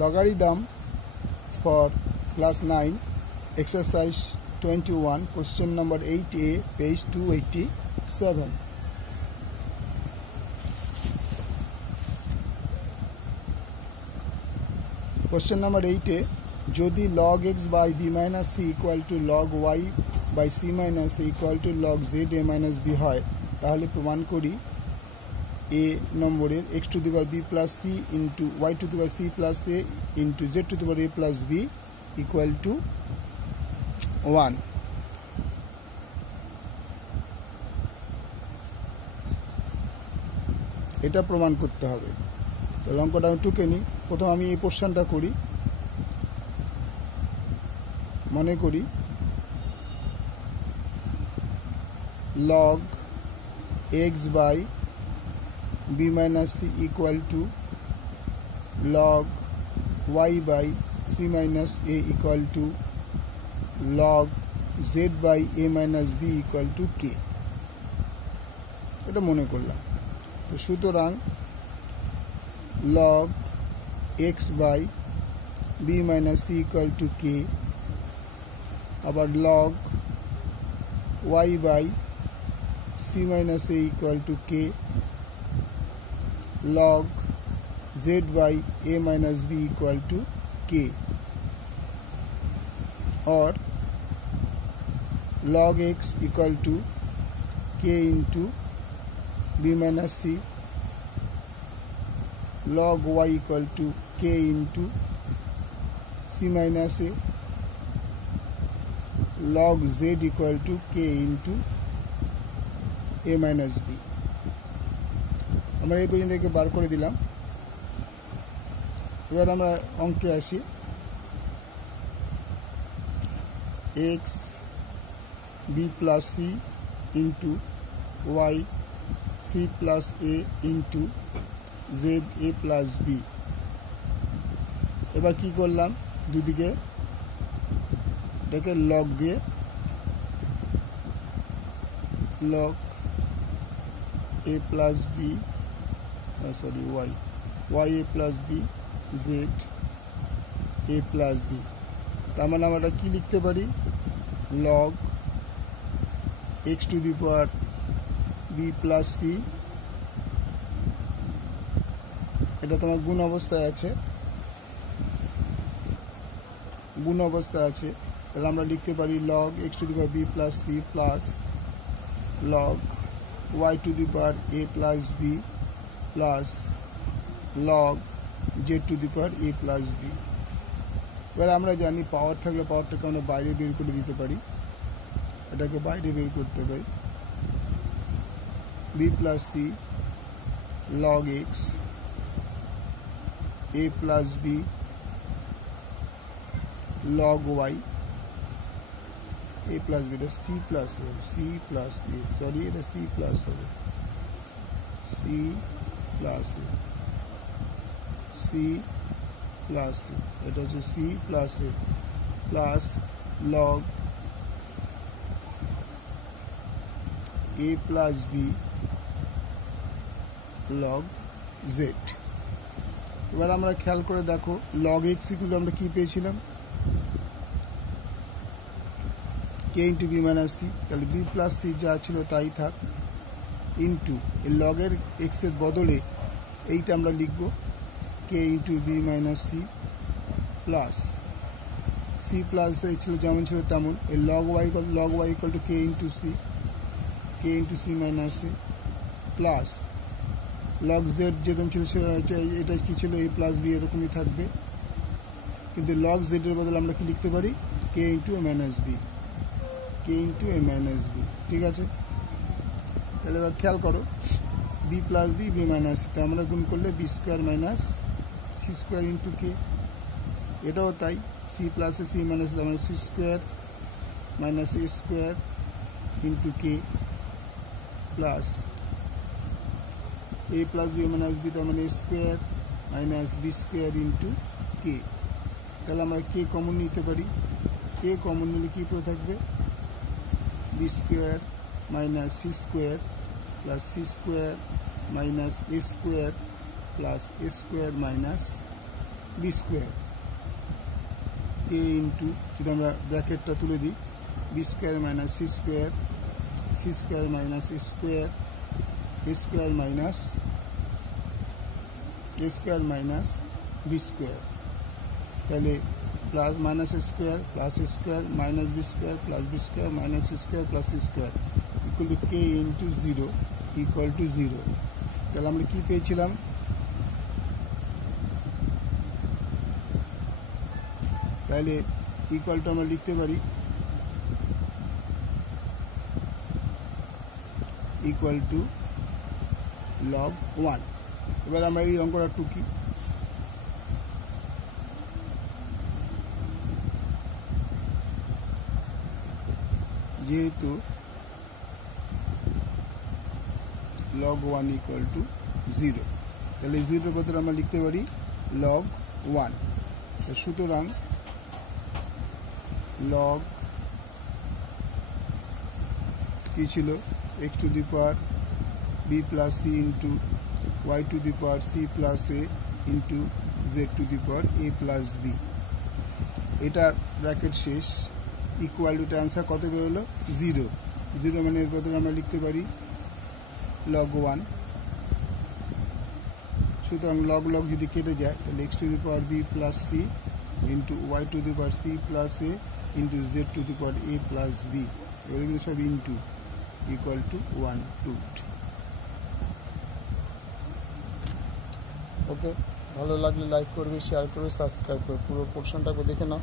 logarithm for class 9 exercise 21 question number 8a page 287. Question number 8a যদি log x by b minus c equal to log y by c minus a equal to log z a minus b হয় তাহলে প্রমাণ করি a নম্বরের x to the power b plus c into y to the power c plus a into z to the power a plus b equal to 1. এটা প্রমাণ করতে হবে। তো অঙ্কটা আমি টুকে নিই। প্রথম আমি এই পোর্শনটা করি। মনে করি log x by b minus c equal to log y by c minus a equal to log z by a minus b equal to k এটা মনে করলাম। তো সুতরাং log x by b minus c equal to k আবার log y by c minus a equal to k log z by a minus b equal to k or log x equal to k into b minus c log y equal to k into c minus a log z equal to k into a minus b আমরা এই পর্যন্ত থেকে বার করে দিলাম। এবার আমরা অঙ্কে আসি। x b plus c into y c plus a into z a plus b এবার কি করলাম দুদিকে এটাকে লগ দিয়ে log a plus b y a plus b z a plus b তার মানে আমরা কি লিখতে পারি log x to the power b plus c এটা তোমার গুণ অবস্থায় আছে তাহলে আমরা লিখতে পারি log x to the power b plus c plus log y to the power a plus b plus log z to the power a plus b এবার আমরা জানি পাওয়ার থাকলে পাওয়ারটাকে আমরা বাইরে বের করে দিতে পারি এটাকে বাইরে বের করতে পারি b plus c log x a plus b log y a plus b এটা c plus a সরি এটা c plus হবে c plus a এটা হচ্ছে c plus a plus log a plus b log z এবার আমরা খেয়াল করে দেখো log x ইকুয়াল আমরা কি পেয়েছিলাম k into b minus c তাহলে b plus c যা ছিল তাই থাক ইনটু এই log এর x এর বদলে এইটা আমরা লিখব k into b minus c plus c plus এই ছিল যেমন ছিল তেমন এই log y equal to k into c minus a plus log z যেরকম ছিল এটা কি ছিল a plus b এরকমই থাকবে কিন্তু log z এর বদলে আমরা কি লিখতে পারি k into a minus b ঠিক আছে তাহলে এবার খেয়াল করো b plus b minus c আমরা গুণ করলে b square minus c square into k এটাও তাই c plus c minus মানে c square minus a square into k plus a plus b minus b তার মানে a square minus b square into k তাহলে আমরা k common নিতে পারি k common নিলে কি পড়ে থাকবে b square minus c square plus c square minus a square plus a square minus k B square, K into যদি আমরা ব্র্যাকেটটা তুলে দিই B square minus C square, C square minus A square, A square minus A square minus B square, তাহলে plus minus square plus square minus B square plus B square minus square plus square equal to K into zero equal to zero. তাহলে আমরা কী পেয়েছিলাম, তাহলে equal to আমরা লিখতে পারি equal to log 1। এবার আমরা এই অঙ্কটা টুকি, যেহেতু log 1 ইকুয়াল টু 0, তাহলে 0-এর বদলে আমরা লিখতে পারি log 1। সুতরাং log কি ছিল, x to the power B plus C into Y to the power C plus A into Z to the power A plus B. এটার ব্র্যাকেট শেষ, ইকুয়াল টুটা অ্যান্সার কত বেরোলো 0। 0 মানে এর বদলে আমরা লিখতে পারি log 1। সুতরাং লগ লগ যদি কেটে যায় তাহলে X to the power B plus C into Y to the power C plus A into Z to the power A plus B, এগুলো সব into equal to 1 root. Okay, ভালো লাগলে like করবে, share করবে, সাবস্ক্রাইব করবে। পুরো পোর্শনটাকে দেখে নাও।